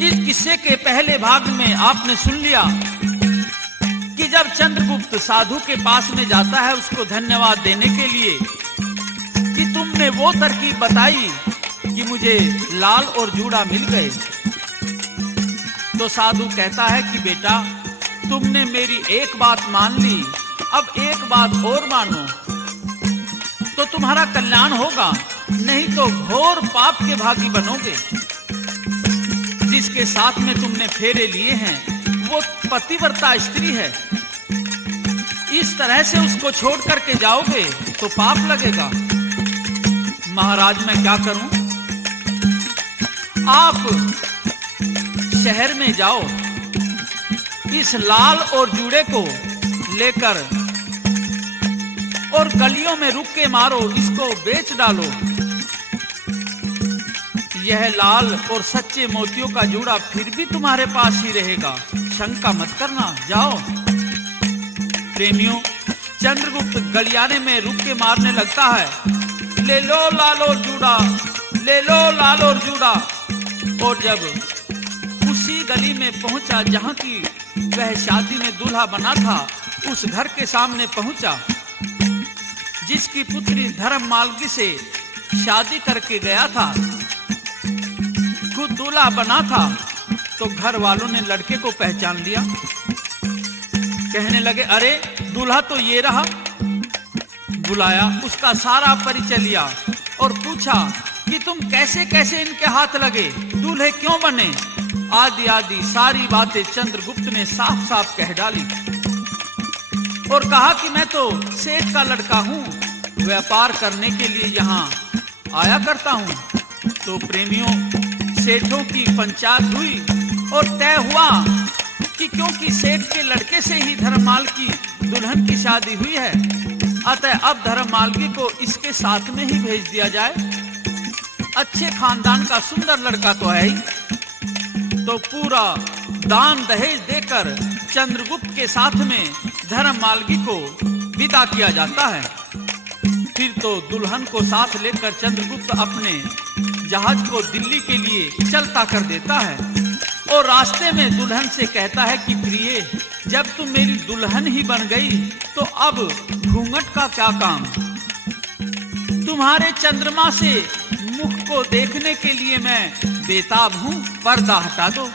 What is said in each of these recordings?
इस किस्से के पहले भाग में आपने सुन लिया कि जब चंद्रगुप्त साधु के पास में जाता है उसको धन्यवाद देने के लिए कि तुमने वो तरकीब बताई कि मुझे लाल और जूड़ा मिल गए, तो साधु कहता है कि बेटा तुमने मेरी एक बात मान ली, अब एक बात और मानो तो तुम्हारा कल्याण होगा, नहीं तो घोर पाप के भागी बनोगे। जिसके साथ में तुमने फेरे लिए हैं वो पतिव्रता स्त्री है, इस तरह से उसको छोड़ करके जाओगे तो पाप लगेगा। महाराज मैं क्या करूं? आप शहर में जाओ, इस लाल और जूड़े को लेकर और गलियों में रुक के मारो, इसको बेच डालो। यह लाल और सच्चे मोतियों का जूड़ा फिर भी तुम्हारे पास ही रहेगा, शंका मत करना, जाओ। प्रेमियों, चंद्रगुप्त गलियारे में रुक के मारने लगता है, ले लो लाल और जूड़ा, ले लो लाल और जूड़ा। और जब उसी गली में पहुंचा जहां की वह शादी में दूल्हा बना था, उस घर के सामने पहुंचा जिसकी पुत्री धर्म मालगी से शादी करके गया था, खुद दूल्हा बना था, तो घर वालों ने लड़के को पहचान लिया। कहने लगे अरे दूल्हा तो ये रहा। बुलाया, उसका सारा परिचय लिया और पूछा कि तुम कैसे कैसे इनके हाथ लगे, दूल्हे क्यों बने, आदि आदि सारी बातें चंद्रगुप्त ने साफ साफ कह डाली और कहा कि मैं तो सेठ का लड़का हूँ, व्यापार करने के लिए यहाँ आया करता हूँ। तो प्रेमियों, सेठों की पंचायत हुई और तय हुआ कि क्योंकि सेठ के लड़के से ही धर्ममाल की दुल्हन की शादी हुई है, अतः अब धर्ममालगी को इसके साथ में ही भेज दिया जाए, अच्छे खानदान का सुंदर लड़का तो है ही। तो पूरा दान दहेज देकर चंद्रगुप्त के साथ में धर्ममालगी को विदा किया जाता है। फिर तो दुल्हन को साथ लेकर चंद्रगुप्त अपने जहाज को दिल्ली के लिए चलता कर देता है और रास्ते में दुल्हन से कहता है कि प्रिय, जब तुम मेरी दुल्हन ही बन गई तो अब घूंघट का क्या काम, तुम्हारे चंद्रमा से मुख को देखने के लिए मैं बेताब हूँ, पर्दा हटा दो।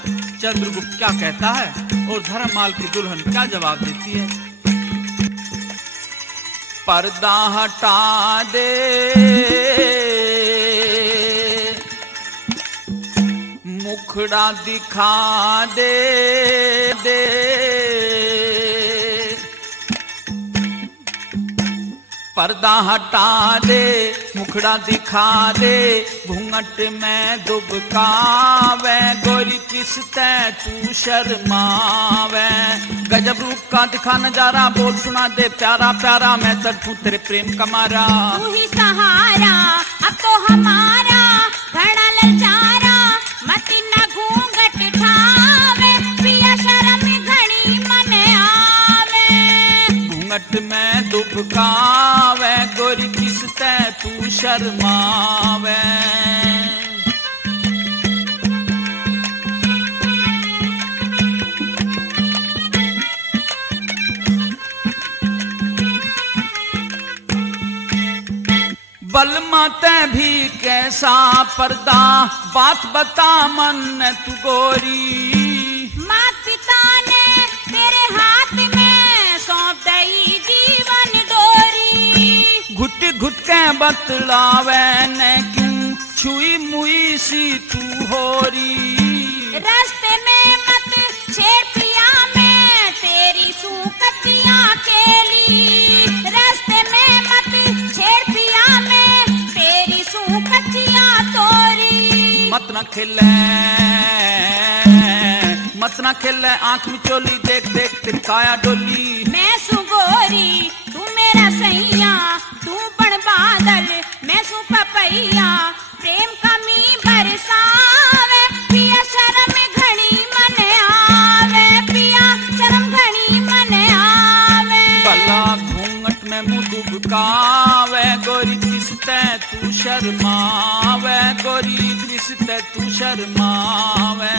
चंद्रगुप्त क्या कहता है और धर्ममाल की दुल्हन क्या जवाब देती है? पर्दा हटा दे, मुखड़ा दिखा दे, पर्दा हटा दे, मुखड़ा दिखा दे, घूंघट में दुबकावे, गोरी किसते तू शर्मावे। गजब रूप का दिखा नजारा, बोल सुना दे प्यारा प्यारा, मैं तड़पूं तेरे प्रेम का मारा। तू ही सहारा अब तो हमारा, घड़ा ललचारा, मती न घूंघट ठावे, पिया शर्म घड़ी मन आवे। घूंघट में दुबकावे, गोरी किसते तू शर्मावे। बलमा ते भी कैसा पर्दा, बात बता मन तू गोरी। मात पिता ने तेरे हाथ में सौंप दई जीवन डोरी। घुट घुट के बतलावे ने क्यों छुई मुई सी तू होरी। रास्ते में मत छेड़ पिया, मैं तेरी सूकतियां खेली। रास्ते में मत छेड़ पिया, मैं तेरी सूकतियां तोरी। मत न खेले, मत न खेले, आंख में चोली देख देख तेरी काया डोली। मैं सुगोरी तू मेरा सैया, तू बड़ बादल मैं सु पपैया। प्रेम कमी बरसावे, पिया शर्म घड़ी मन आवे, पिया शर्म घड़ी मन आवे। भला घूंघट में मुंह दुबकावे, गोरी किसते तू शर्मावे, गोरी किसते तू शर्मावे।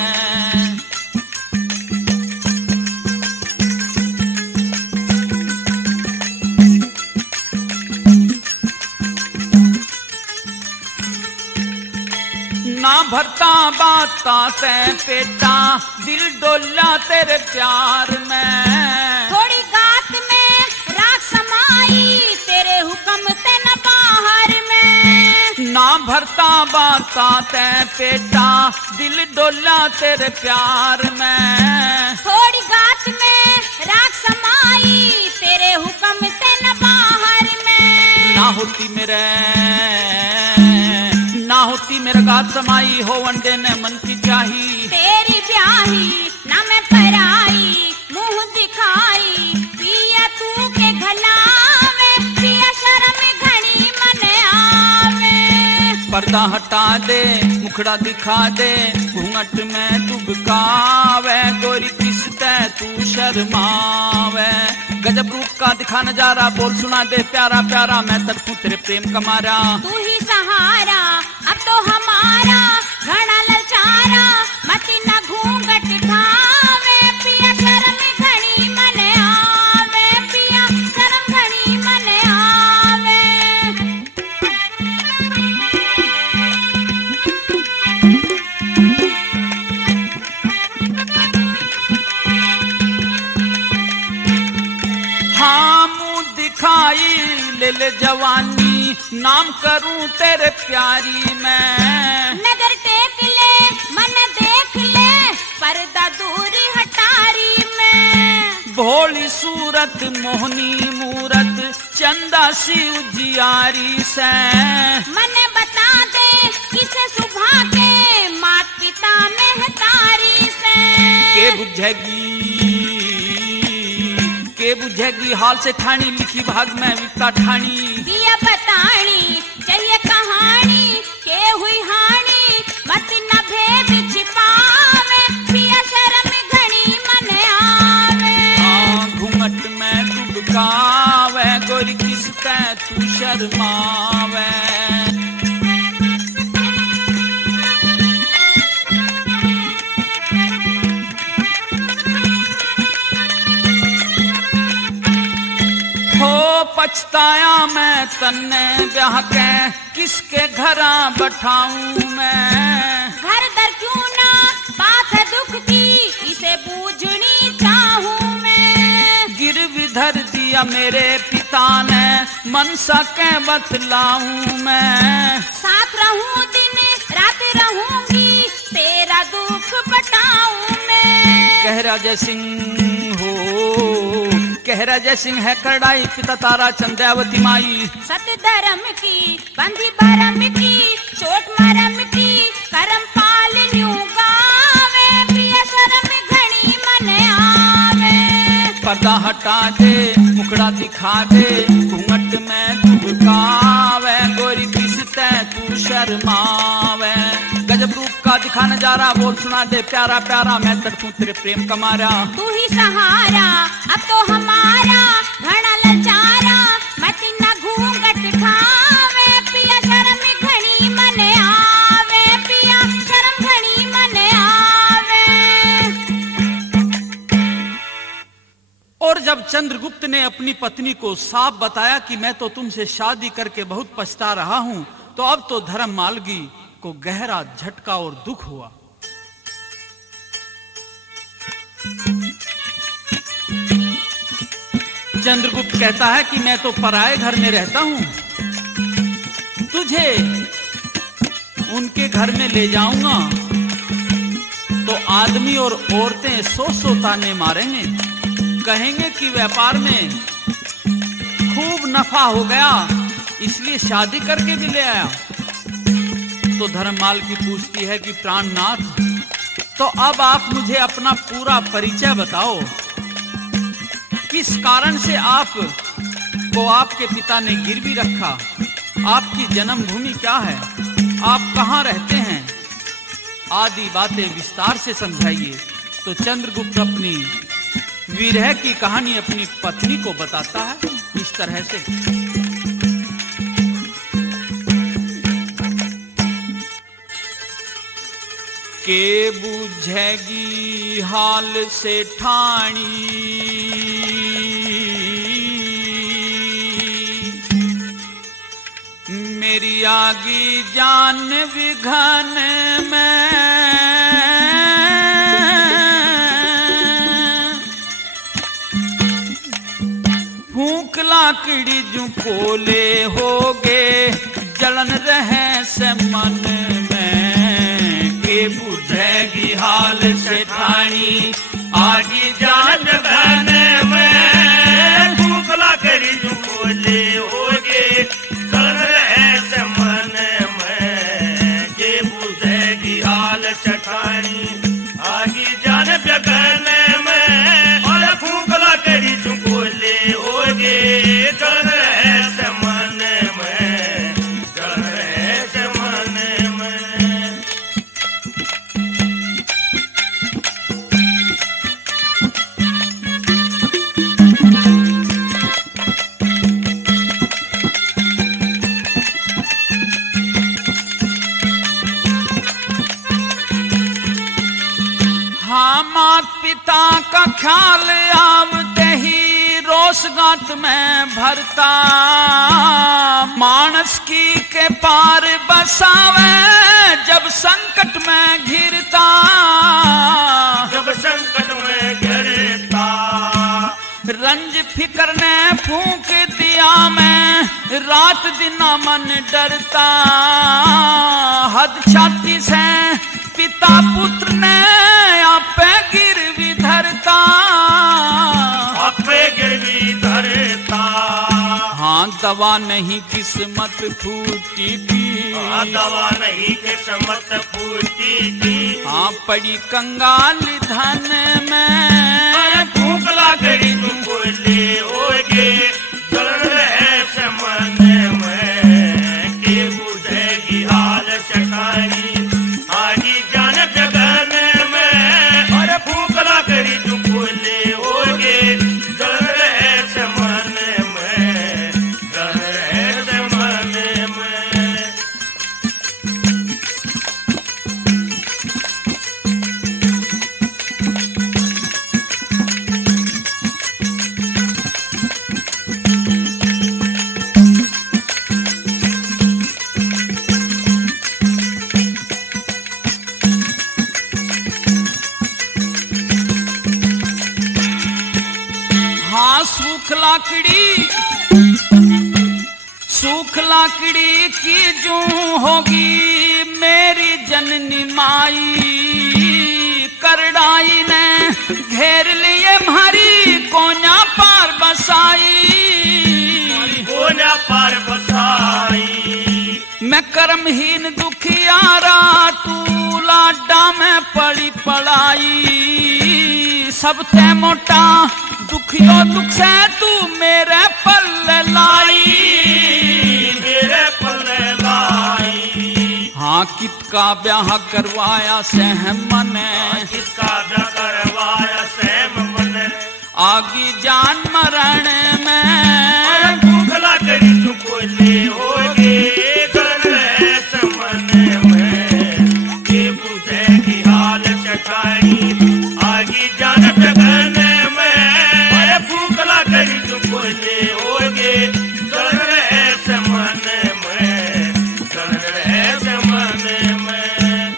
भरता बाता ते पेटा दिल डोला तेरे प्यार में। थोड़ी गात में राख समाई तेरे हुक्म ते न बाहर में। ना भरता बाता ते पेटा दिल डोला तेरे प्यार में। थोड़ी गात में राख समाई तेरे हुक्म ते न बाहर में। ना होती मेरे गात समाई हो वंडे ने मन की चाही। तेरी ब्याही ना मैं पराई मुंह दिखाई पिया तू के घलावे पिया शर्म घनी मन आवे। पर्दा हटा दे मुखड़ा दिखा दे घूंघट में डुबकावे गोरी किसते तू शर्मावे। गजब रूप का दिखा नजारा बोल सुना दे प्यारा प्यारा मैं तड़पूं तेरे प्रेम का मारा। तू ही सहारा अब तो हमारा घना ललचारा मती न घूंघट ठावे पिया शर्म घनी मन आवे पिया शर्म घनी मन आवे। हाँ मुँह दिखाई ले जवानी नाम करूं तेरे प्यारी मैं। नजर टेक ले मन देख ले पर्दा दूरी हटारी में। भोली सूरत मोहनी मूरत चंदा सी उजियारी से। मन बता दे किसे सुबह के मात पिता महतारी से। के बुझेगी हाल से ठानी लिखी भाग में विपता ठानी। दिया बतानी चाहिए कहानी के हुई हानि मत न भेद छिपावे पिया शर्म घनी मन आवे। घूंघट में डुबकावे गोरी किसते तू शर्मावे। पछताया मैं तन्ने ब्याह के किसके घरा बैठाऊं मैं। घर दर क्यों ना बात है दुख की इसे बूझनी चाहूं मैं। गिरवी धर दिया मेरे पिता ने मनसा के बतलाऊं मैं। साथ रहूं दिन रात रहूंगी तेरा दुख बताऊं मैं। कहरा जय सिंह हो कहरा जय सिंह है करड़ाई पिता तारा चंद्रावती माई। सत धर्म की बंधी भरम की चोट मरम की करम पाल न्यू गावे पिया शर्म घनी मन आवे। पर्दा हटा दे मुखड़ा दिखा दे घूंघट में डुबकावे गोरी किसते तू शर्मावे। गजब रूप का दिखा नजारा बोल सुना दे प्यारा प्यारा मैं तड़पूं तेरे प्रेम का मारा। तू ही सहारा अब तो हमारा घना ललचारा मत न घूंघट ठावे पिया शर्म घनी मन आवे पिया शर्म घनी मन आवे। और जब चंद्रगुप्त ने अपनी पत्नी को साफ बताया कि मैं तो तुमसे शादी करके बहुत पछता रहा हूं तो अब तो धर्म मालगी को गहरा झटका और दुख हुआ। चंद्रगुप्त कहता है कि मैं तो पराये घर में रहता हूं, तुझे उनके घर में ले जाऊंगा तो आदमी और औरतें सौ ताने मारेंगे, कहेंगे कि व्यापार में खूब नफा हो गया इसलिए शादी करके भी ले आया। तो धर्ममाल की पूछती है कि प्राणनाथ, तो अब आप मुझे अपना पूरा परिचय बताओ, किस कारण से आप को आपके पिता ने गिरवी रखा, आपकी जन्मभूमि क्या है, आप कहाँ रहते हैं, आदि बातें विस्तार से समझाइए। तो चंद्रगुप्त अपनी विरह की कहानी अपनी पत्नी को बताता है इस तरह से। के बुझेगी हाल से ठाणी, मेरी आगी जान विघन में फूंक लाकड़ी जू कोले होगे जलन रहे से मन में के बुझेगी हाल से ठानी आगी जान विघन में फूंक लाकड़ी जू कोले होगे जलन रहे से मन में के बुझेगी हाल से ठानी आगी जान विघन में और फूंक लाकड़ी जू कोले होगे जलन रहे से मन में जलन रहे से मन में हाँ मात पिता का ख्याल आवते ही रोष गांठ में भरता मानस की के पार बसावे जब संकट में घिरता जब संकट में घिरता रंज फिकर ने फूंक दिया मैं रात दिन मन डरता हद छाती से पिता पुत्र ने आपे गिरवी धरता आपे गिरवी धरता हाँ दवा नहीं किस्मत फूटी की दवा नहीं किस्मत फूटी की हाँ पड़ी कंगाल धन में फूंक लाकड़ी तू कोले होगे जलन रहे से मन में के बुझेगी हाल शकानी आगी जान जगन में और फूंक लाकड़ी तू कोले होगे जलन रहे से मन में जलन रहे से मन में हाँ सूख लाकड़ी की जू होगी मेरी जननी माई करड़ाई ने घेर लिए मारी कोन्या पार बसाई कोन्या पार बसाई मैं कर्महीन दुखियारा तू लाडा में पड़ी पड़ाई सब ते मोटा दुखियो दुख से तू मेरे पल्ले लाई मेरे पल्ले लाई हाँ कित का ब्याह करवाया सहम मने किसका ब्याह करवाया सहम मन आगी जान मरण में भूख लाकड़ी तू कोले होगे जलन रहे से मन में के बुझेगी हाल शकानी आगी जान जगन में भूख लाकड़ी तू कोले होगे जलन रहे से मन में जलन रहे से मन में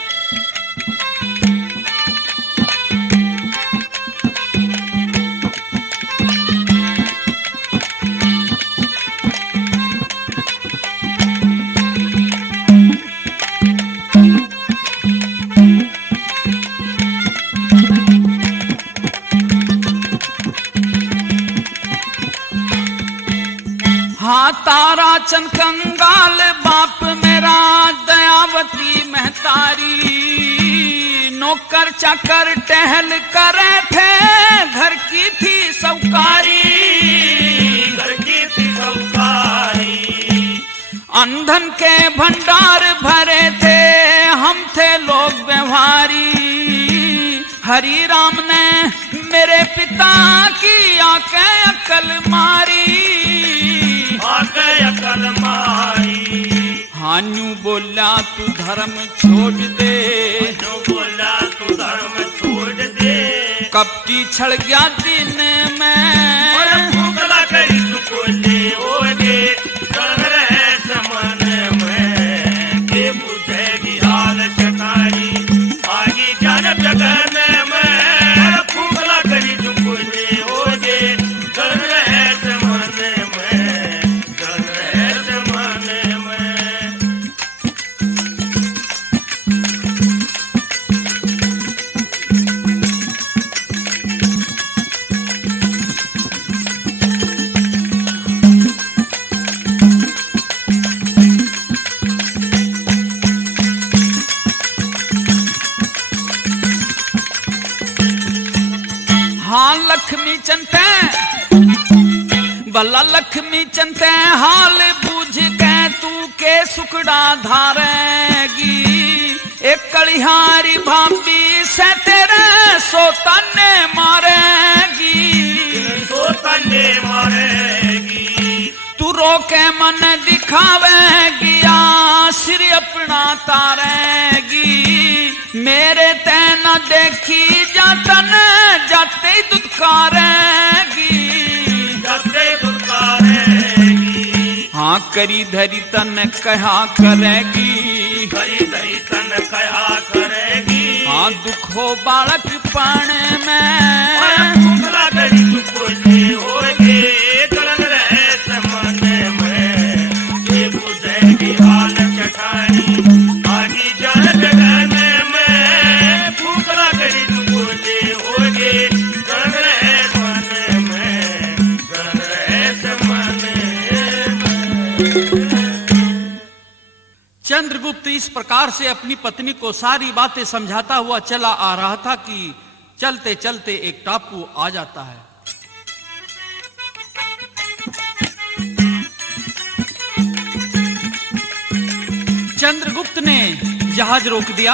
हाँ तारा चंद कंगाल बाप मेरा दयावती महतारी नौकर चाकर टहल करे थे घर की थी सौकारी घर की थी सौकारी अंधन के भंडार भरे थे हम थे लोग व्यवहारी हरि राम ने मेरे पिता की आंखें अकल मारी आके अकल मारी हान्यू बोला तू धर्म छोड़ दे जो बोला तू धर्म छोड़ दे कपटी छड़ गया दिन में और भूख लाकड़ी तू कोले होगे जल रहे समन में चंते भला लक्ष्मी चंते हाल बूझ के तू के सुखड़ा धारेगी। एक कलिहारी भाभी से तेरे सोताने मारेगी। सोताने मारेगी। तू रोके मन दिखावेगी सिर अपना तारेगी। मेरे तैना देखी जातन जाते दुत्कारेगी। जाते दुत्कारेगी। हाँ करी धरी तन कहा करेगी। करी धरी तन कहा करेगी। हाँ दुख हो बालक पण में फूकला करी बोले होगे कलन रहे मन में। ये बुझेगी हाल चठानी आगी जान गगन में। फूकला करी बोले होगे कलन रहे मन में। कलन रहे मन में। चंद्रगुप्त इस प्रकार से अपनी पत्नी को सारी बातें समझाता हुआ चला आ रहा था कि चलते चलते एक टापू आ जाता है। चंद्रगुप्त ने जहाज रोक दिया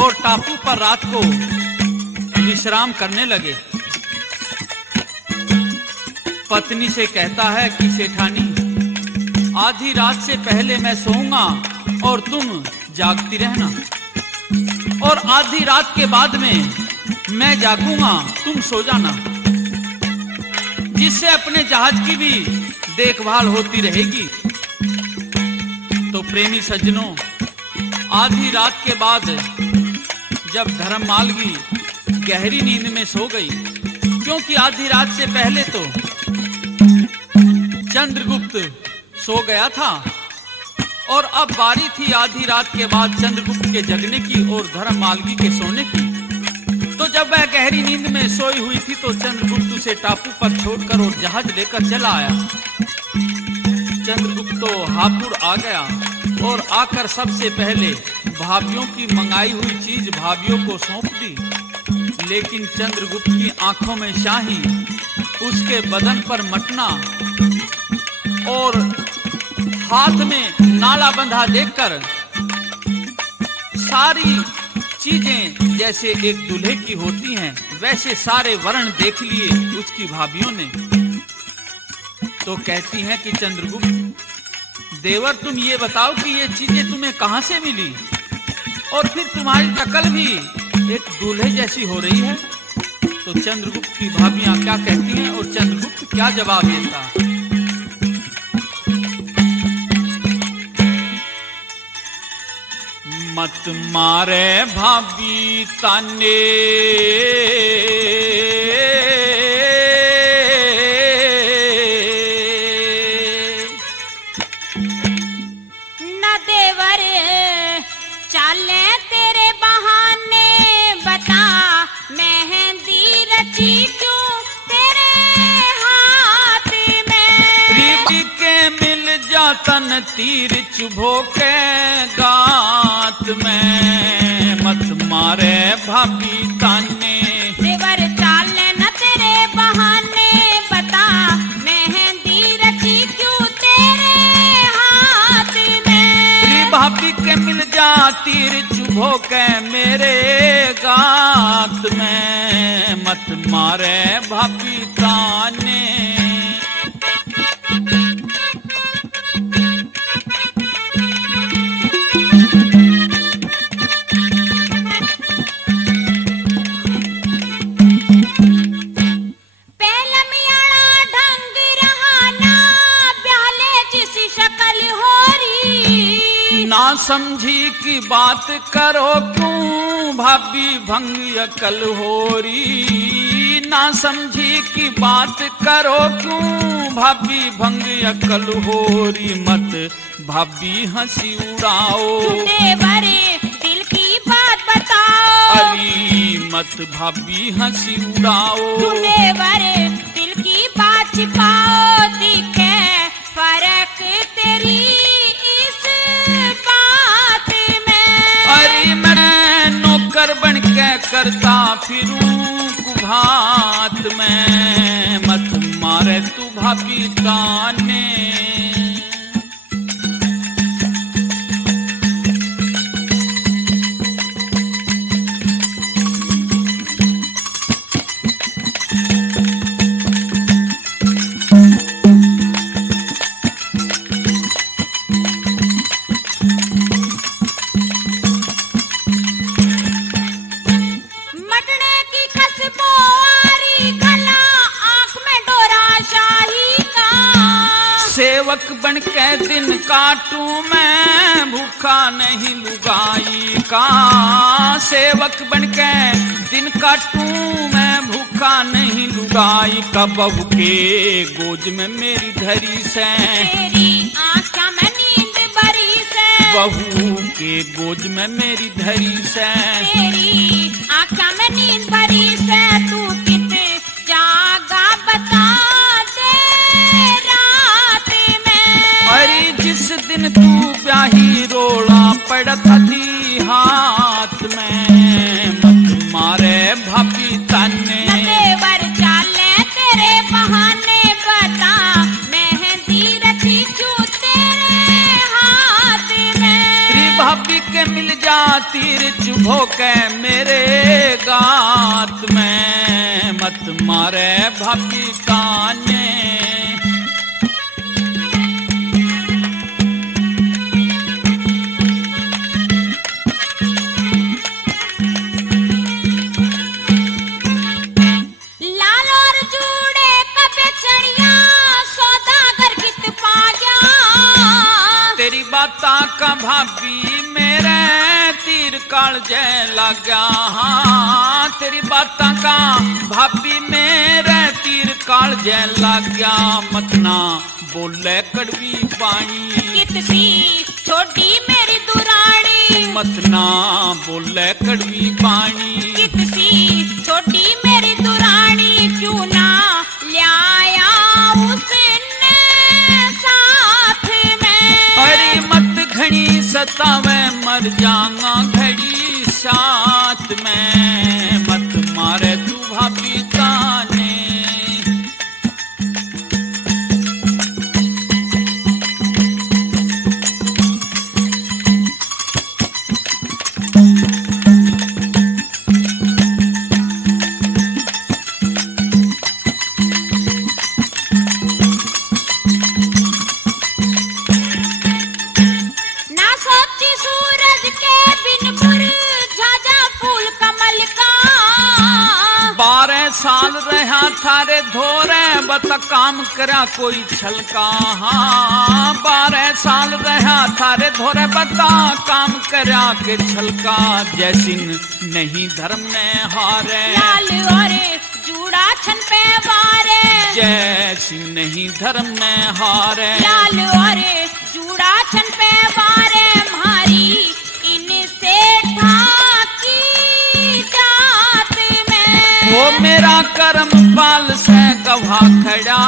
और टापू पर रात को विश्राम करने लगे। पत्नी से कहता है कि सेठानी आधी रात से पहले मैं सोऊंगा और तुम जागती रहना, और आधी रात के बाद में मैं जागूंगा तुम सो जाना, जिससे अपने जहाज की भी देखभाल होती रहेगी। तो प्रेमी सज्जनों, आधी रात के बाद जब धर्ममालगी गहरी नींद में सो गई, क्योंकि आधी रात से पहले तो चंद्रगुप्त सो गया था और अब बारी थी आधी रात के बाद चंद्रगुप्त के जगने की और धर्ममालगी के सोने की। तो जब वह गहरी नींद में सोई हुई थी तो चंद्रगुप्त उसे टापू पर छोड़कर और जहाज लेकर चला आया। चंद्रगुप्त तो हापुड़ आ गया और आकर सबसे पहले भाभियों की मंगाई हुई चीज भाभियों को सौंप दी। लेकिन चंद्रगुप्त की आंखों में शाही, उसके बदन पर मटना और हाथ में नाला बंधा देखकर सारी चीजें जैसे एक दूल्हे की होती हैं वैसे सारे वर्ण देख लिए उसकी भाभियों ने। तो कहती हैं कि चंद्रगुप्त देवर, तुम ये बताओ कि ये चीजें तुम्हें कहां से मिली और फिर तुम्हारी शक्ल भी एक दूल्हे जैसी हो रही है। तो चंद्रगुप्त की भाभियां क्या कहती हैं और चंद्रगुप्त क्या जवाब देता। मत मारे भाभी ताने न देवर चाले तेरे बहाने, बता मेहंदी रची क्यों तेरे हाथ में। रीति के मिल जातन तीर चुभो के गात में। मत मारे भाभी ताने देवर चाले न तेरे बहाने, बता मेहंदी रची क्यों तेरे हाथ में। भाभी के मिल जा तीर चुभो के मेरे गात में। मत मारे भाभी ताने। ना समझी की बात करो क्यों भाभी भंग अकल होरी। ना समझी की बात करो क्यों भाभी भंग अकल होरी। मत भाभी हंसी उड़ाओ, देवरे दिल की बात बताओ। अरे मत भाभी हंसी उड़ाओ, देवरे दिल की बात छिपाओ। दिखे फर्क तेरी अरे मैं नौकर बन के करता फिरूं कुभात में, मत मारे तू भाभी ताने। सेवक बन के दिन काटूं मैं, भूखा नहीं लुगाई का। सेवक बन के दिन काटूं मैं, भूखा नहीं लुगाई का। बहू के गोद में मेरी धरी से, तेरी आँखों में नींद भरी से। बहू के गोद में मेरी धरी से, तेरी आँखों में नींद भरी से। तू कित जागा बता दे रात में। अरे जिस दिन तू ब्याही रोला पड़त थी हाथ में, मत मारे भाभी ताने। तेवर चाले तेरे बहाने, बता मेहंदी रची क्यों तेरे हाथ में। री भाभी के मिल जाती रे चुभो के मेरे गात में, मत मारे भाभी ताने। बाता का भाभी मेरे तीर काल जय लगा। हाँ तेरी बाता का भाभी मेरे तीर काल जय लगा। मत ना बोले कड़वी पानी, कितसी छोटी मेरी दुरानी। मत ना बोले कड़वी पानी, कितसी छोटी मेरी दुरानी। क्यों ना लाया उसने साथ में। अरे मत घड़ी सतावे मर जाऊंगा घड़ी साथ में, मत मारे तू भाभी ताने। साल रहा थारे धोरे बता काम करा कोई छलका। हाँ 12 साल रहा थारे धोरे बता काम करा के छलका। जैसिन नहीं धर्म ने हारे, लाल और जूड़ा छन पे वारे। जैसिन नहीं धर्म ने हारे, लाल और जूड़ा छन पे वारे। हमारी इनसे ठाकी जात में। वो मेरा कर्म पाल से गवा खड़ा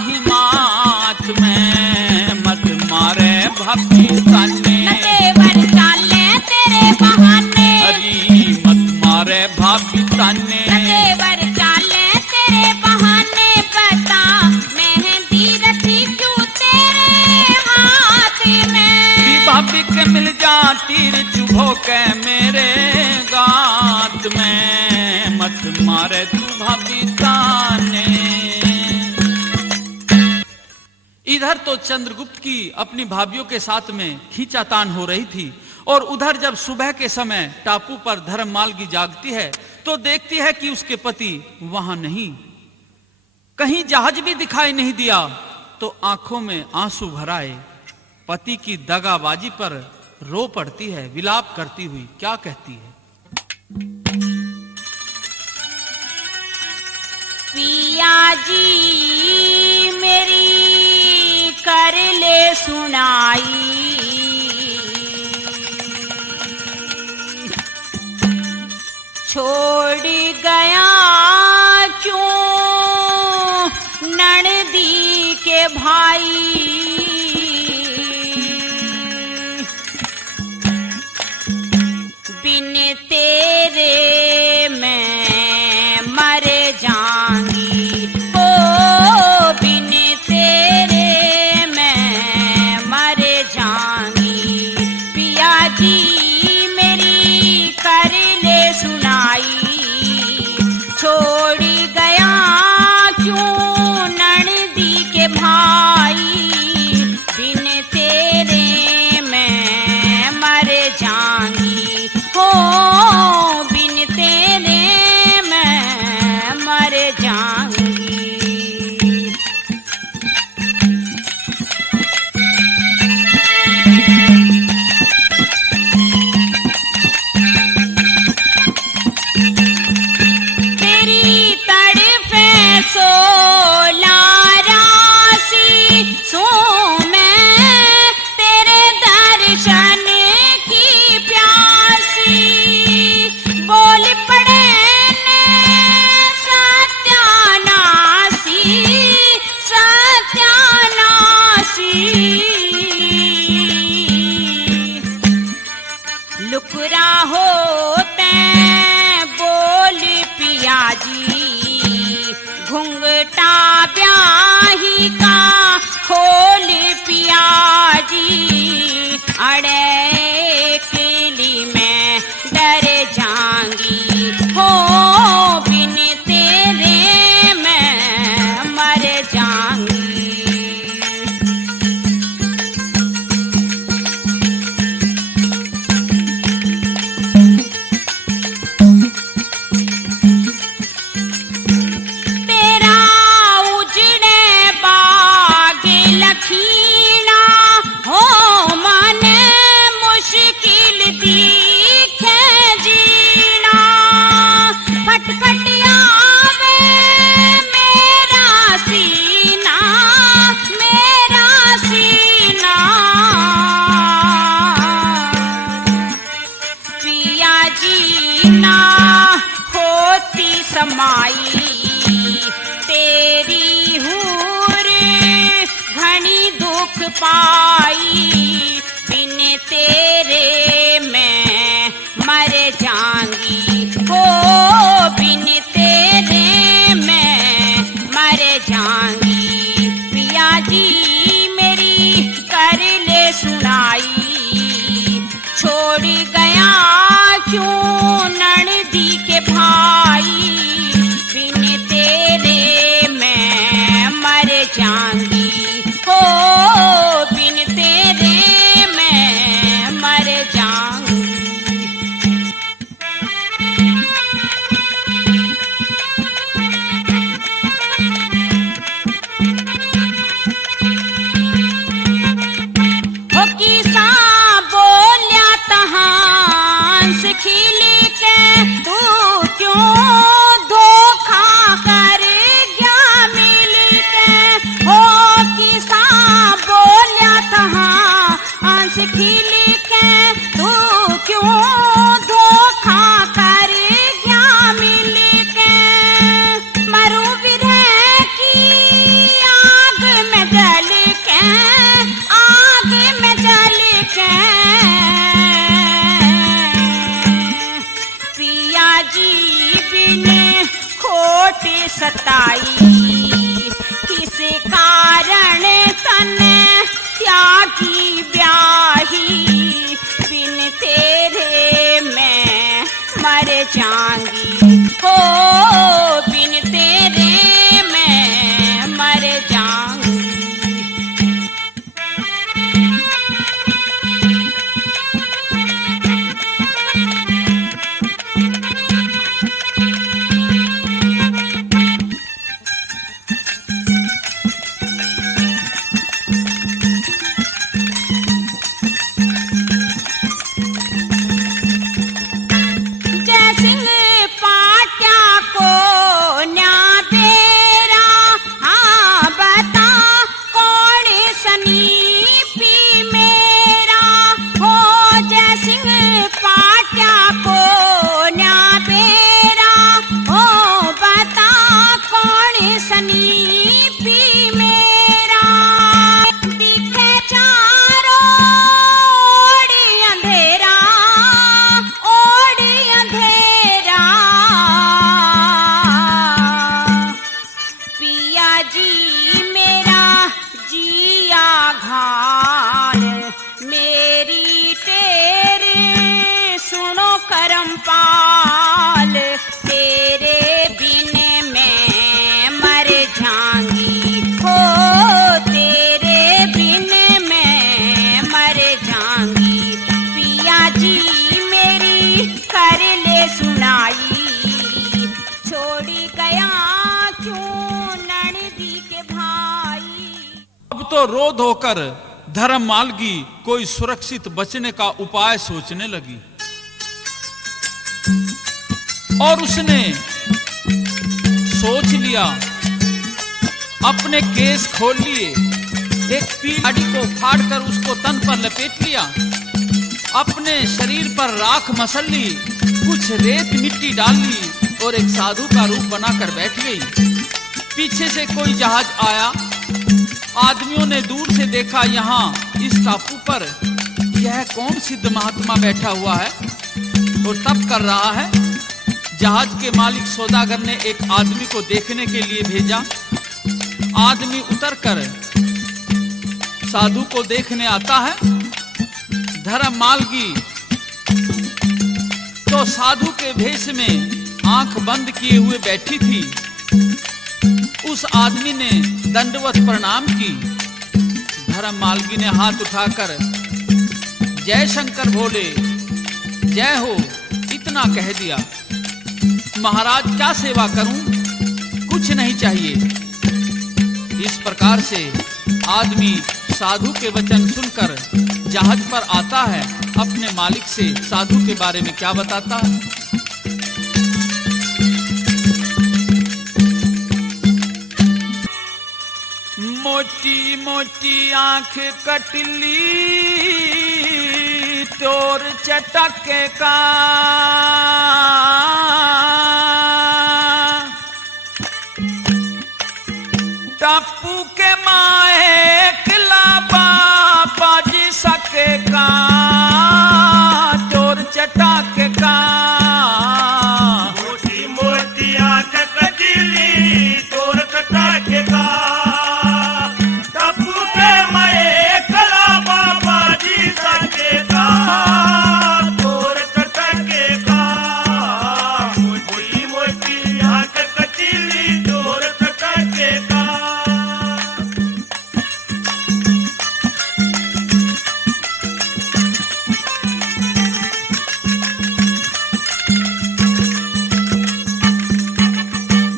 हिमात में, मत मारे भाभी ताने। तेवर चाले तेरे बहाने, अरे मत मारे भाभी ताने। तेवर चाले तेरे बहाने। बता मेहंदी रची क्यों तेरे हाथ में। भाभी के मिल जाती रे चुभो के मेरे गात में, मत मारे तू भाभी ताने। इधर तो चंद्रगुप्त की अपनी भाभियों के साथ में खींचातान हो रही थी, और उधर जब सुबह के समय टापू पर धर्ममालगी जागती है तो देखती है कि उसके पति वहां नहीं। कहीं जहाज भी दिखाई नहीं दिया तो आंखों में आंसू भराए पति की दगाबाजी पर रो पड़ती है, विलाप करती हुई क्या कहती है। पिया जी मेरी कर ले सुनाई। छोड़ गया क्यों ननदी के भाई। बिन तेरे मैं मर जाऊंगी। पाई, बिन तेरे मैं मर जाऊंगी, हो बिन तेरे मैं मर जाऊंगी। पिया जी मेरी कर ले सुनाई, छोड़ गया क्यों ननदी के भाई, बिन तेरे मैं मर जाऊंगी, हो बिन तेरे मैं मर जाऊंगी। हो किसा बोल्या तहां से खिली के, तू क्यों धोखा कर गया मिल के, हो किसा बोल्या तहां से खिली के, तू क्यों धोखा कर गया मिल के। मरू विरह की आग में जल के, आग में जल के, पिया जी बिन खोट सताई, किस कारण तने त्यागी ब्याही, बिन तेरे मैं मर जाऊंगी, हो बिन तेरे मैं मर जाऊंगी। जय सिंह पाट्या को न्या बेरा, हाँ बता कौन सनीपी मेरा, हो जय सिंह पाट्या को न्या बेरा, हो बता कौन सनीपी मेरा। दिखे चारों ओर अंधेरा, ओर अंधेरा, पिया जी मेरा जिया घाल, मेरी तेरे सुनो करम पाल, तेरे बिन मैं मर जाऊंगी, हो तेरे बिन मैं मर जाऊंगी। पिया जी मेरी कर ले सुनाई, छोड़ गया क्यों ननदी के भाई। अब तो रोध होकर धर्ममालगी कोई सुरक्षित बचने का उपाय सोचने लगी, और उसने सोच लिया, अपने केस खोल लिए, एक पीढ़ी को फाड़कर उसको तन पर लपेट लिया, अपने शरीर पर राख मसल ली, कुछ रेत मिट्टी डाल ली और एक साधु का रूप बनाकर बैठ गई। पीछे से कोई जहाज आया, आदमियों ने दूर से देखा, यहाँ इस टापू पर यह कौन सिद्ध महात्मा बैठा हुआ है और तप कर रहा है। जहाज के मालिक सौदागर ने एक आदमी को देखने के लिए भेजा। आदमी उतरकर साधु को देखने आता है। धर्ममालगी तो साधु के भेष में आंख बंद किए हुए बैठी थी। उस आदमी ने दंडवत प्रणाम की। धर्ममालगी ने हाथ उठाकर जय शंकर भोले, जय हो, इतना कह दिया। महाराज क्या सेवा करूं, कुछ नहीं चाहिए। इस प्रकार से आदमी साधु के वचन सुनकर जहाज पर आता है। अपने मालिक से साधु के बारे में क्या बताता है। मोटी मोटी आंख कटली तोर चटक का, टापू के माए किला के का चोर चटाके का मोटी मोटी आंख कटीली चोर चटाके का टप्पू के मैं कला बाबा जी सके का चोर चटाके का मोटी मोटी आंख कटीली चोर चटाके का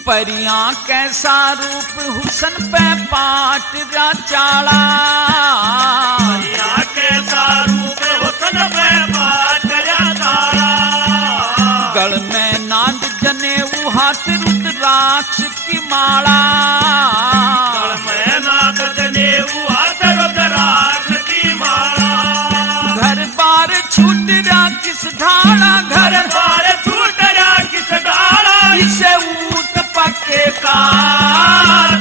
परियां कैसा रूप हुसन पे पाट जा चाला परियां कैसा रूप हुसन पे पाट जा चाला गल में नांद जनेऊ हाथ रुद्राक्ष की माला गल में नांद जनेऊ हाथ रुद्राक्ष की माला घर बार छूट रहा किस ढाला घर बार छूट रहा किस ढाला इसे ऊट पक्के का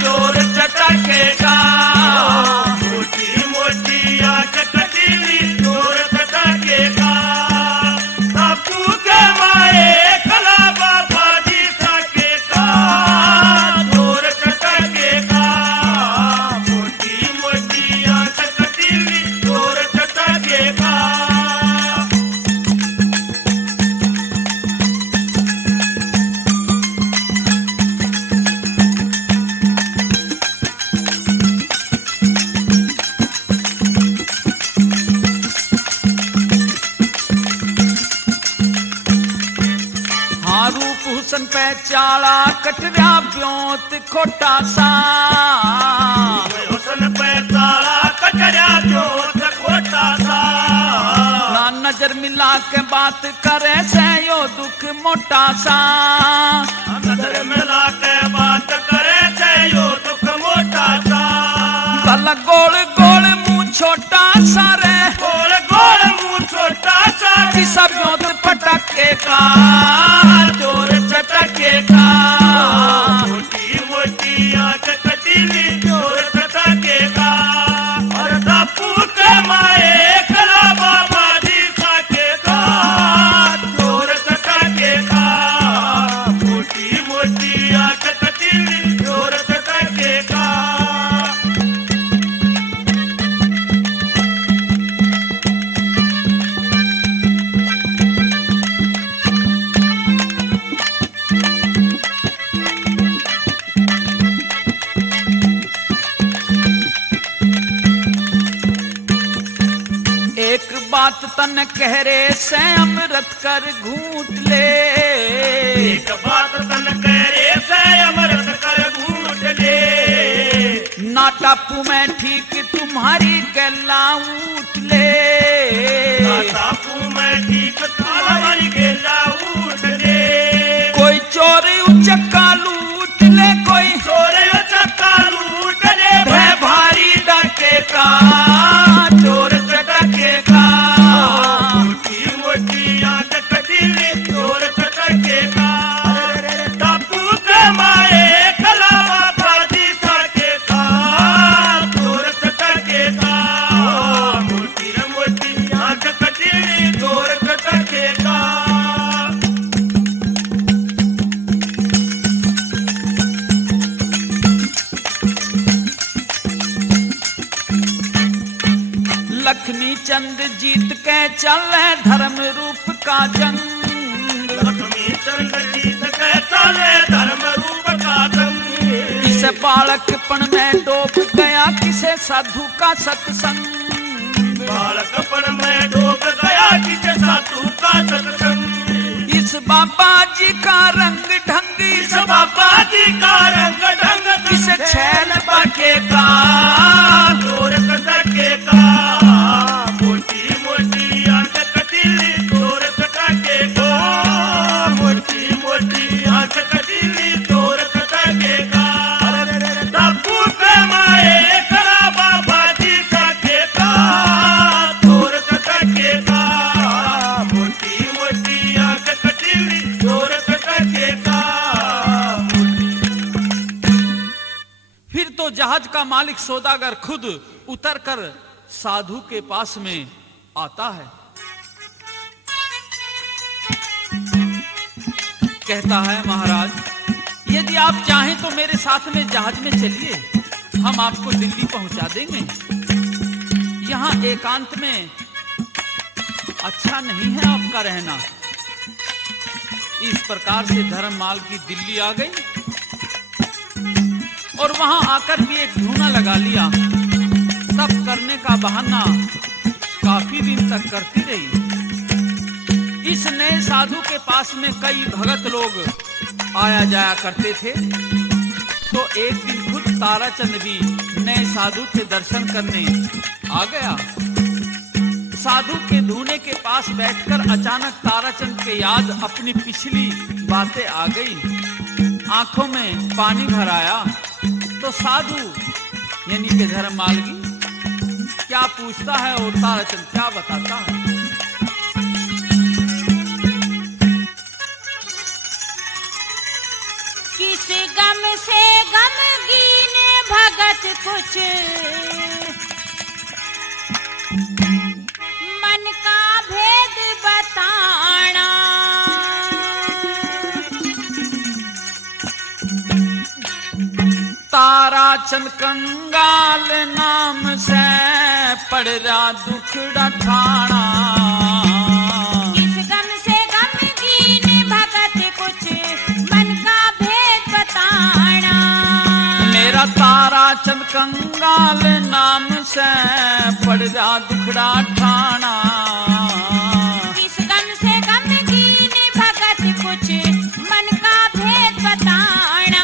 चोर चटाके का मोटी मोटी आंख कटीली चोर चटाके का टप्पू के माए कला बाबा जी सके का चोर चटाके का मोटी मोटी आंख कटीली चोर चटाके का हाँ रूप हुसन पे चाला कटरा ब्योत खोटा सा हुसन पे ताला कटरा जोत खोटा सा ना नजर मिला के बात करे से यो दुख मोटा सा नजर मिला के बात करे से यो दुख मोटा सा भला गोल गोल मुंह छोटा सा रे गोल गोल मुंह छोटा सा किसा ब्योत पटाके का चोर चटाके का मोटी मोटी आंख कटीली चोर चटाके का और टप्पू के माए कला बाबा जी सके का चोर चटाके का मोटी मोटी आंख कटीली चोर चटाके का एक बात तन कह रे से अमृत कर घूट ले एक बात तन करे से अमृत कर घूट ले ना टापू में ठीक तुम्हारी गला उठ ले टापू में ठीक तुम्हारी गेला उठ ले कोई चोर उचक्का लूट ले कोई चोरे चक्का लूट ले भय भारी डके का चोर चटके का मोटी मोटी आंख कटीली चोर चटके का टापू के मारे कला बाबा जी सके का चोर चटके का मोटी मोटी आंख कटीली चोर चटके का लक्ष्मी चंद जीत के चले धर्म रूप का जंग लक्ष्मी चंद जीत के चले धर्म रूप का जंग इस बालकपन में डूब गया किसे साधु का सत्संग बालकपन में डूब गया किसे साधु का सत्संग इस बाबा जी का रंग ढंग इस बाबा जी का रंग ढंग किसे छैल बाके का चोर चटके का मोटी मोटी आंख कटीली चोर चटके का मोटी मोटी आंख कटीली चोर चटके का टप्पू पे माए कला बाबा जी सके का चोर चटके का मोटी मोटी आंख कटीली चोर चटके का फिर तो जहाज का मालिक सौदागर खुद उतरकर साधु के पास में आता है। कहता है महाराज, यदि आप चाहें तो मेरे साथ में जहाज में चलिए, हम आपको दिल्ली पहुंचा देंगे। यहाँ एकांत में अच्छा नहीं है आपका रहना। इस प्रकार से धर्ममाल की दिल्ली आ गई और वहां आकर भी एक धूना लगा लिया। तब करने का बहाना काफी दिन तक करती रही। इस नए साधु के पास में कई भगत लोग आया जाया करते थे। तो एक दिन खुद ताराचंद भी नए साधु के दर्शन करने आ गया। साधु के धूने के पास बैठकर अचानक ताराचंद के याद अपनी पिछली बातें आ गई। आंखों में पानी भर आया। तो साधु यानी कि धर्ममालगी क्या पूछता है और ताराचंद क्या बताता है। किस गम से गमगीन भगत कुछ मन का भेद बताना। ताराचंद कंगाल नाम से पड़ रहा दुखड़ा ठाना। किस गम से गमगीन भगत कुछ मन का भेद बताना। मेरा ताराचंद कंगाल नाम से पड़ रहा दुखड़ा ठाना। किस गम से गमगीन भगत कुछ मन का भेद बताना।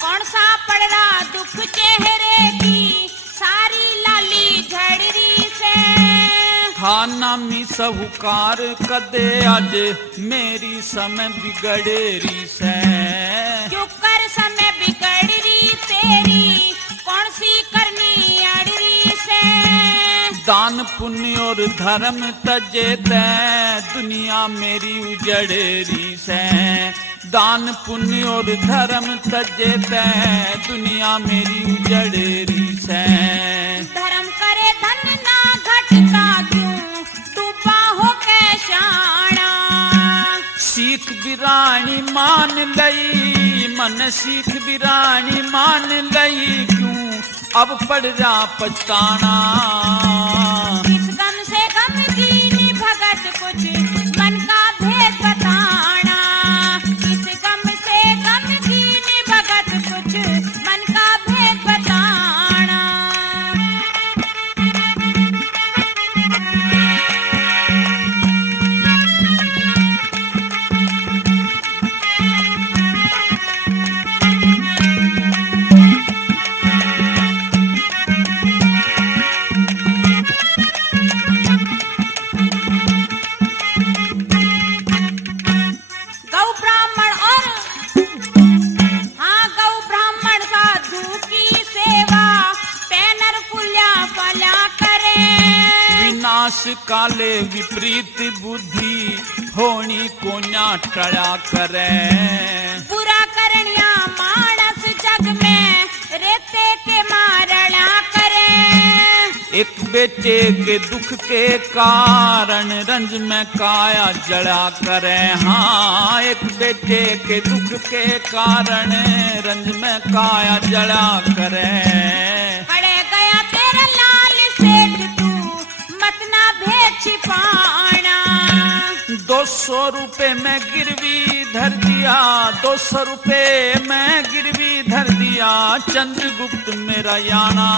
कौन सा पड़ रहा दुख चेहरे की सारी लाली झड़री से। थाना मी साहूकार कदे आज मेरी समय बिगड़ेरी से। क्यों कर समय बिगड़री तेरी कौन सी करनी अड़री से। दान पुण्य और धर्म तजे तै दुनिया मेरी उजड़ेरी से। दान पुण्य और धर्म तजे तै दुनिया मेरी उजड़ेरी से। धर्म करे धन ना घटता क्यों डूबा हो कैशाना। सीख बिरानी मान लई मन सीख बिरानी मान लई क्यों अब पड़ जा पछताना। किस गम से गमगीन भगत कुछ मन का भेद बताना। किस गम से गमगीन भगत कुछ मन का भेद बताना। गौ ब्राह्मण और हाँ गौ ब्राह्मण साधु की सेवा पैनर फुल्या फल्या करे। विनाश काले विपरीत बुद्धि होनी को ना टड़ा करे। बुरा करनिया मानस जग में रेते के मारणा करे। एक बेटे के दुख के कारण रंज में काया जड़ा करे। हाँ एक बेटे के दुख के कारण रंज में काया जड़ा करे। पड़े गया तेरा लाल सेठ तू मत ना भेद छिपाना। 200 रुपए में गिरवी धर दिया। 200 रुपए में गिरवी धर दिया चंद्रगुप्त मेरा याना।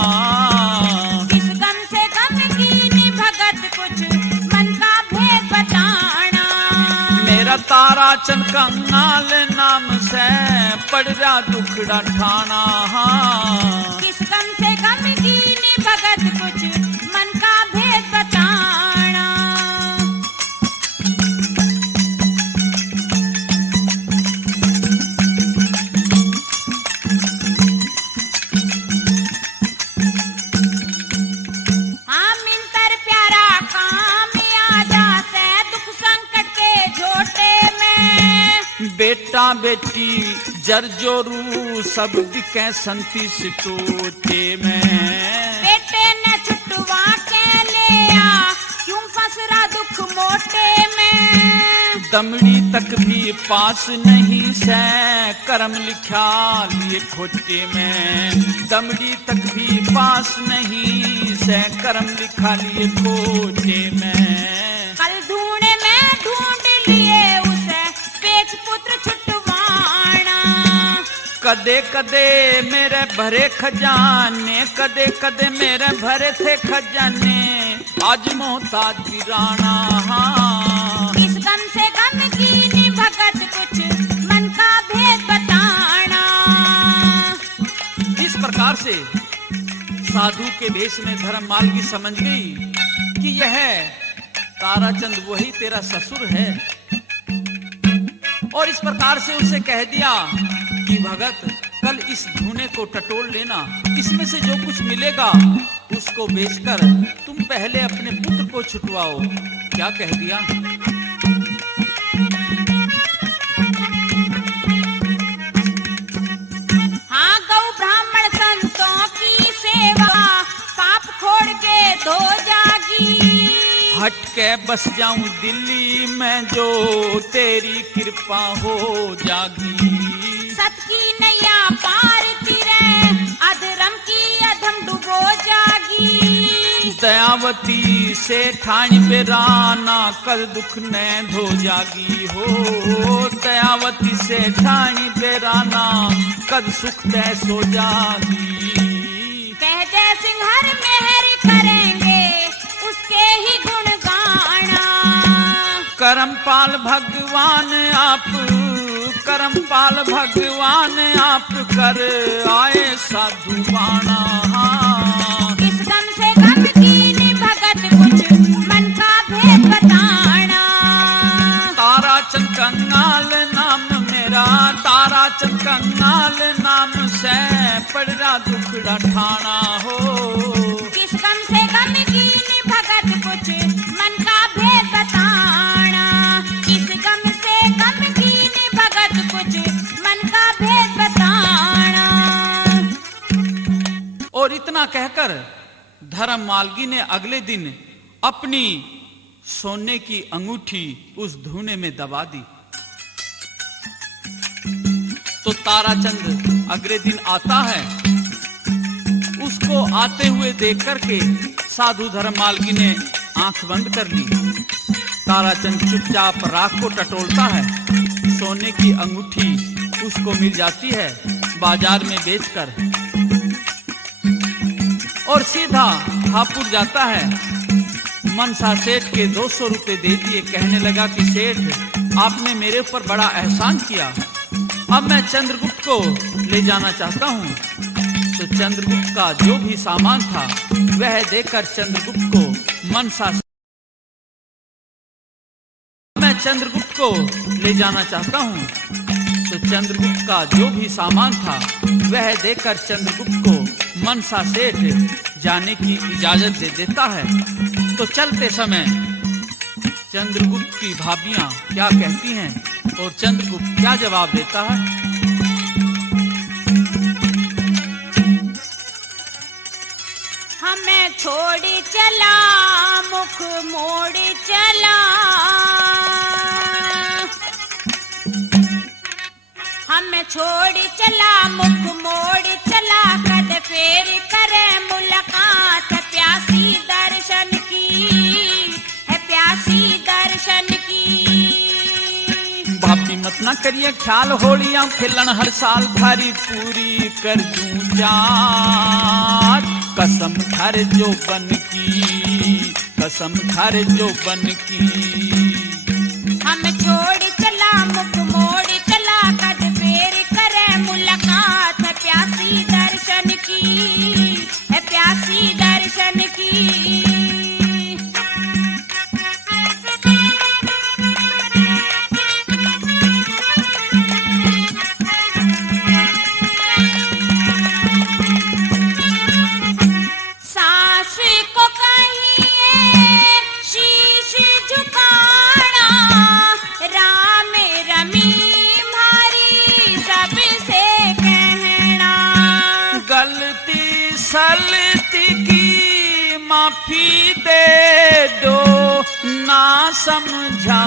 किस गम से गमगीन भगत कुछ मन का भेद बताना। मेरा ताराचंद कंगाल नाम से पड़ जा दुखड़ा ठाना। किस गम से गमगीन भगत कुछ मन का भेद बताना। हाँ मिंतर प्यारा काम आ जा से माँ बेटी जरजोरू सब दिखे 37 टोटे में। बेटे ने छुटवा के लिया क्यों फंस रहा दुख मोटे में। दमड़ी तक भी पास नहीं से कर्म लिखा लिए खोटे में। दमड़ी तक भी पास नहीं से कर्म लिखा लिए खोटे में। कल धूने में ढूंढ लिए उसे पेच पुत्र छुटवाना। कदे कदे मेरे भरे खजाने, कदे कदे मेरे भरे थे खजाने, आज मोहताज वीराना। इस गम से गम की भगत कुछ मन का भेद बताना। इस प्रकार से साधु के भेष में धर्ममाल की समझ गई कि यह ताराचंद वही तेरा ससुर है, और इस प्रकार से उसे कह दिया कि भगत कल इस धूने को टटोल लेना, इसमें से जो कुछ मिलेगा उसको बेचकर तुम पहले अपने पुत्र को छुटवाओ। क्या कह दिया? हाँ, गौ ब्राह्मण संतों की सेवा पाप खोड़ के धो जागी। हट के बस जाऊं दिल्ली में जो तेरी कृपा हो जागी। सत की नैया पार तिरे अधर्म की अधम डुबो जागी। दयावती से ठाणी बेराना कर दुख ने धो जागी हो। दयावती से ठाणी बेराना कद सुख दे सो जागी। कह जय सिंह हर मेहर करेंगे उसके ही गुण गाना। करमपाल भगवान आप, करमपाल भगवान आप कर आए साधु बाणा। इस गम से गम की भगत कुछ मन का भेद बताना। ताराचंद कंगाल नाम मेरा, ताराचंद कंगाल नाम से पड़रा दुखड़ा ठाना हो। इस गम से गम की भगत कुछ मन का भेद बताना। इस गम से गम की भगत कुछ मन का भेद बताना। और इतना कहकर धर्म मालगी ने अगले दिन अपनी सोने की अंगूठी उस धूने में दबा दी। तो ताराचंद अगले दिन आता है, उसको आते हुए देख करके साधु धर्ममालगी ने आंख बंद कर ली। ताराचंद चुपचाप राख को टटोलता है, सोने की अंगूठी उसको मिल जाती है बाजार में बेचकर, और सीधा हापुड़ जाता है। मनसा सेठ के 200 रुपए दे दिए, कहने लगा कि सेठ आपने मेरे ऊपर बड़ा एहसान किया, अब मैं चंद्रगुप्त को ले जाना चाहता हूँ। तो चंद्रगुप्त का जो भी सामान था वह देकर चंद्रगुप्त को मनसा, मैं चंद्रगुप्त को ले जाना चाहता हूँ। तो चंद्रगुप्त का जो भी सामान था वह देकर चंद्रगुप्त को मनसा सेठ जाने की इजाजत दे देता है। तो चलते समय चंद्रगुप्त की भाभियां क्या कहती हैं और चंद्रगुप्त क्या जवाब देता है? हमें छोड़ चला मुख मोड़ चला, हमें छोड़ चला मुख मोड़ चला, कद फेर करे मुलाकात प्यासी दर्शन की है, प्यासी दर्शन की। भाभी मत ना करिए ख्याल, होलियां खेलन हर साल थारी पूरी कर दूं जात, कसम थारे जो बन की, कसम थारे जो बन की। हम छोड़ चला मुख मोड़ चला, कद फेर करे मुलाकात प्यासी दर्शन की है, प्यासी दर्शन की। सास को कहिए शीश झुकाना, राम माफी दे दो ना समझा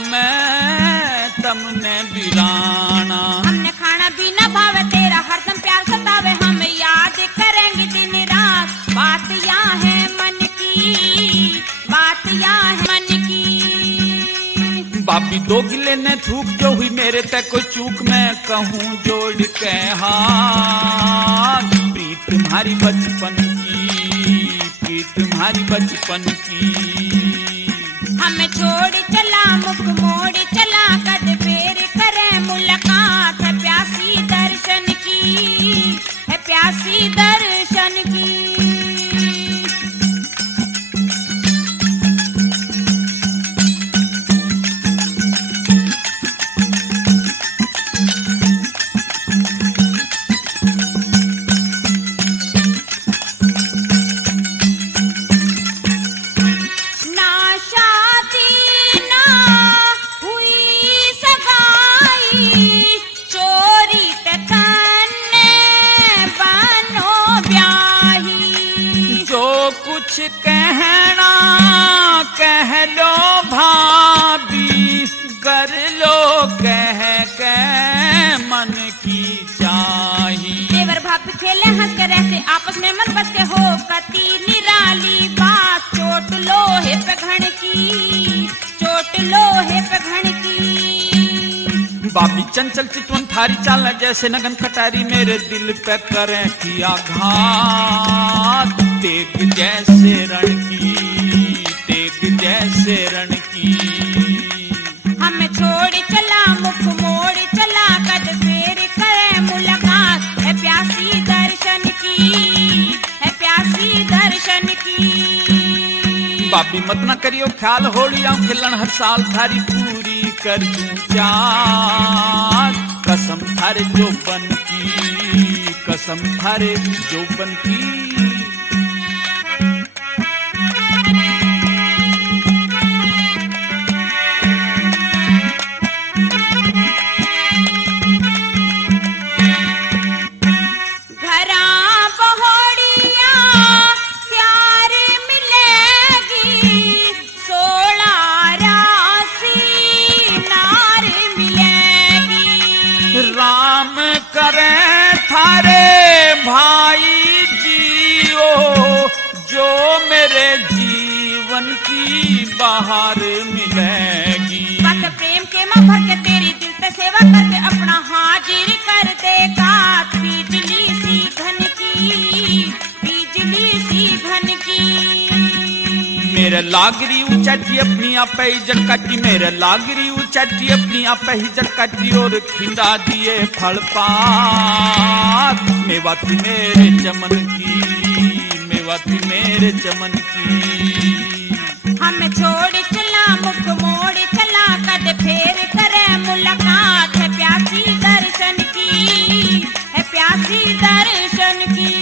मैं तमने बिराना। हमने खाना भी न भावे तेरा हरदम प्यार सतावे, हम याद करेंगे दिन रात। बात यहाँ है मन की, बात यहाँ है मन की। बाबी दो गिले ने थूक जो हुई मेरे तक कोई चूक, मैं कहूँ जोड़ के हाथ। प्रीत तुम्हारी बचपन की, प्रीत तुम्हारी बचपन की। हमें छोड़ चला मुख मोड़ चला, कद फेर करे मुलाकात। है प्यासी दर्शन की, है प्यासी दर्शन की। कुछ कहना कह लो भाभी, कर लो कह के मन की चाही। देवर भाभी खेले हंस कर ऐसे आपस में मन बस के, हो कती निराली बात। चोट लोहे पे घण की, चोट लोहे पे घण की। बाबी चंचल चितवन थारी चाल जैसे नगन कटारी, मेरे दिल पे करें किया घात। तेग जैसे रण की, तेग जैसे रण की। हमें छोड़ चला मुख मोड़ चला, कद फेर करे मुलाकात। है प्यासी दर्शन की, है प्यासी दर्शन की। बाबी मत न करियो ख्याल, होली आऊं खिलन हर साल थारी पूरी कर दूं चाँद। कसम थारे जोबन की, कसम थारे जोबन की। राम करे थारे भाई जियो, जो मेरे जीवन की बाहर मिलेगी। बात प्रेम के मां भर के तेरी दिल पे सेवा करके, अपना हाजिर कर दे गात। बिजली सी घन की, बिजली सी घन की। मेरे लागरी उचाटी अपनी आप ही जटकाटी, मेरे लागरी उचाटी अपनी आप ही जटकाटी। और खिंडा दिए फल पात, मेवा थी मेरे चमन की, मेवा थी मेरे चमन की। हमें छोड़ चला मुख मोड़ चला, कद फेर करे मुलाकात। है प्यासी दर्शन की, है प्यासी दर्शन की।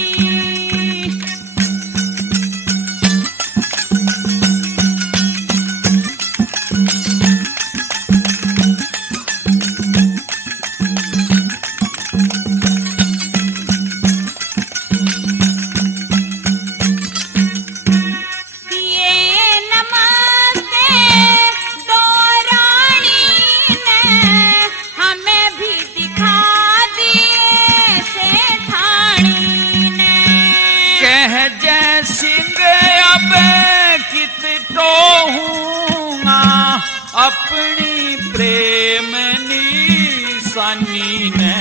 अपनी प्रेम निशानी ने,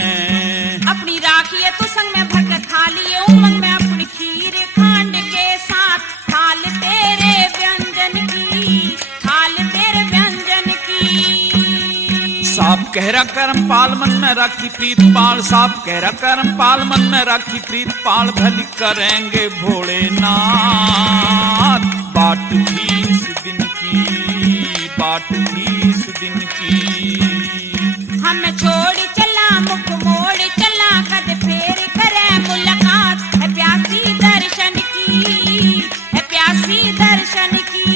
अपनी राखी है तू संग में भर के थाली। उमंग में अपनी खीर खांड के साथ, थाल तेरे व्यंजन की, थाल तेरे व्यंजन की। साप कहरा करम पाल मन में राखी प्रीत पाल, साप कहरा करम पाल मन में राखी प्रीत पाल। भली करेंगे भोलेनाथ बाट भी इस दिन की, बाट भी इस दिन की। हमें छोड़ चला मुख मोड़ चला, कद फेर करे मुलाकात। है प्यासी दर्शन की, है प्यासी दर्शन की।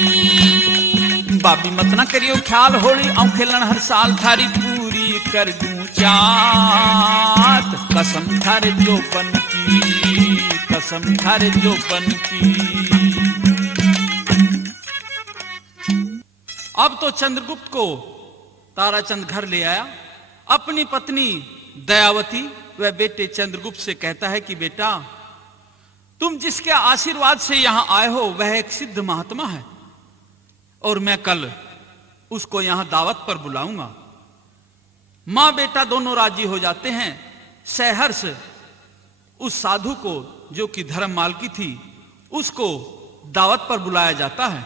बाबी मत ना करियो ख्याल, होली आऊं खेलन हर साल थारी पूरी कर दूं चाहत। कसम थारे जोबन की, कसम थारे जोबन की। अब तो चंद्रगुप्त को ताराचंद घर ले आया। अपनी पत्नी दयावती वह बेटे चंद्रगुप्त से कहता है कि बेटा, तुम जिसके आशीर्वाद से यहां आए हो वह एक सिद्ध महात्मा है और मैं कल उसको यहां दावत पर बुलाऊंगा। मां बेटा दोनों राजी हो जाते हैं। सहर्ष उस साधु को, जो कि धर्ममाल की थी, उसको दावत पर बुलाया जाता है।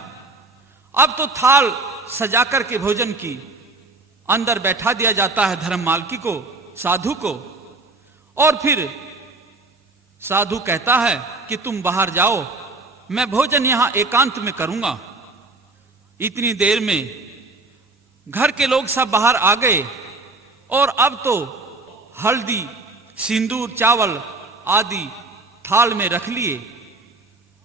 अब तो थाल सजा करके भोजन की अंदर बैठा दिया जाता है धर्ममाल की को, साधु को, और फिर साधु कहता है कि तुम बाहर जाओ, मैं भोजन यहां एकांत में करूंगा। इतनी देर में घर के लोग सब बाहर आ गए और अब तो हल्दी, सिंदूर, चावल आदि थाल में रख लिए।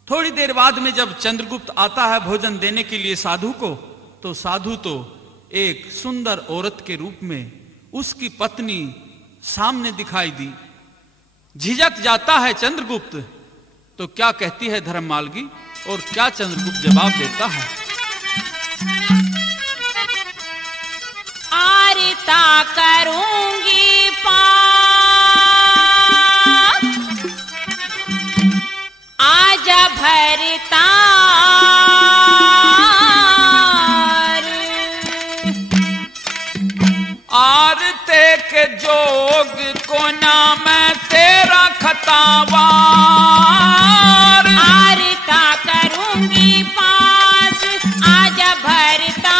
थोड़ी देर बाद में जब चंद्रगुप्त आता है भोजन देने के लिए साधु को, तो साधु तो एक सुंदर औरत के रूप में उसकी पत्नी सामने दिखाई दी। झिझक जाता है चंद्रगुप्त। तो क्या कहती है धर्ममालगी और क्या चंद्रगुप्त जवाब देता है? आरता करूंगी पास, आजा भरता आरते के जोग को नाम तेरा खतावार। आरता करूंगी पास, आजा भरता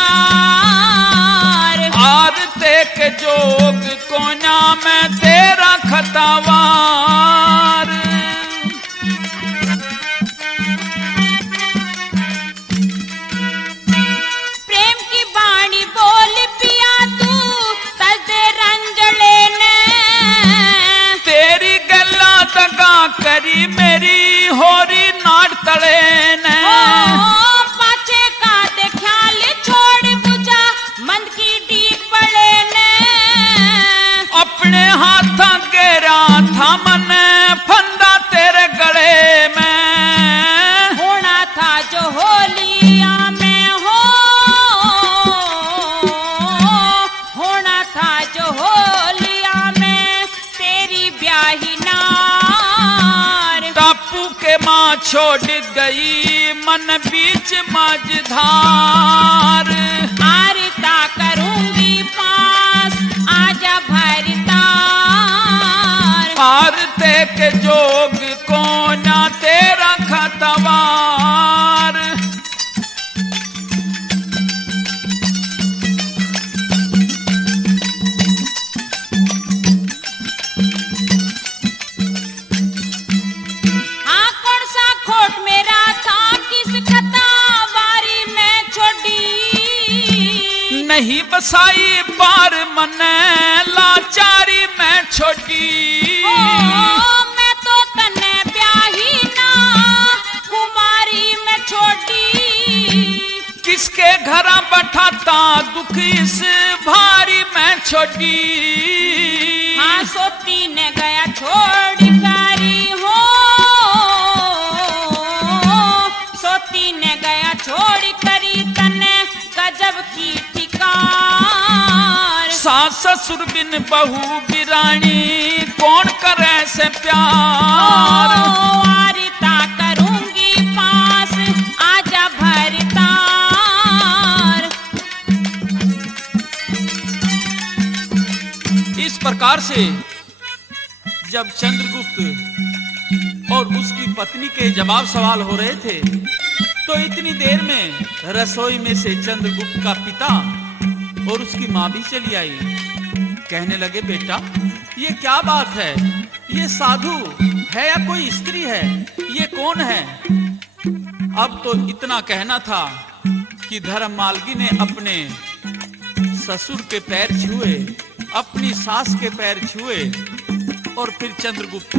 आरते के जोग को नाम तेरा खतावार। प्रेम की बाणी बोल पिया तू तज रंजले ने, तेरी गल्ला दगा करी मेरी होरी नाट तले ने। पाछे का दे ख्याल छोड़ बुझा मंद की डीक पड़े ने। अपने हाथ गेरा था मन फंदा तेरे गले में। होना था जो होलिया में हो, होना था जो होलिया में तेरी ब्याही नार। टापू के माँ छोड़ गई मन बीच मझधार। आरता करूंगी पास, आजा भरता आरते के जोग को ना तेरा खतवार। हाँ कौन सा खोट मेरा था किस खतावारी में छोड़ी। नहीं बसाई बार मन लाचारी में छोड़ी। ओ मैं तो तने ब्याही ना कुमारी में छोड़ी। किसके घर बैठाता दुख इस भारी में छोड़ी। हाँ सोती ने गया छोड़ करी हो, सोती ने गया छोड़ करी तने गजब की ठिकार। सास ससुर बिन बहू बिरानी कौन करे से प्यार। आरता करूंगी पास, आजा भरता इस प्रकार से जब चंद्रगुप्त और उसकी पत्नी के जवाब सवाल हो रहे थे, तो इतनी देर में रसोई में से चंद्रगुप्त का पिता और उसकी मां भी चली आई। कहने लगे, बेटा ये क्या बात है? ये साधु है या कोई स्त्री है? ये कौन है? अब तो इतना कहना था कि धर्ममालगी ने अपने ससुर के पैर छुए, अपनी सास के पैर छुए और फिर चंद्रगुप्त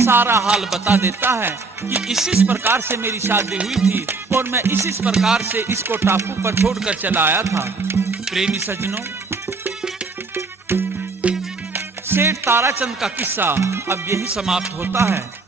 सारा हाल बता देता है कि इस प्रकार से मेरी शादी हुई थी और मैं इस प्रकार से इसको टापू पर छोड़कर चला आया था। प्रेमी सज्जनों, सेठ ताराचंद का किस्सा अब यही समाप्त होता है।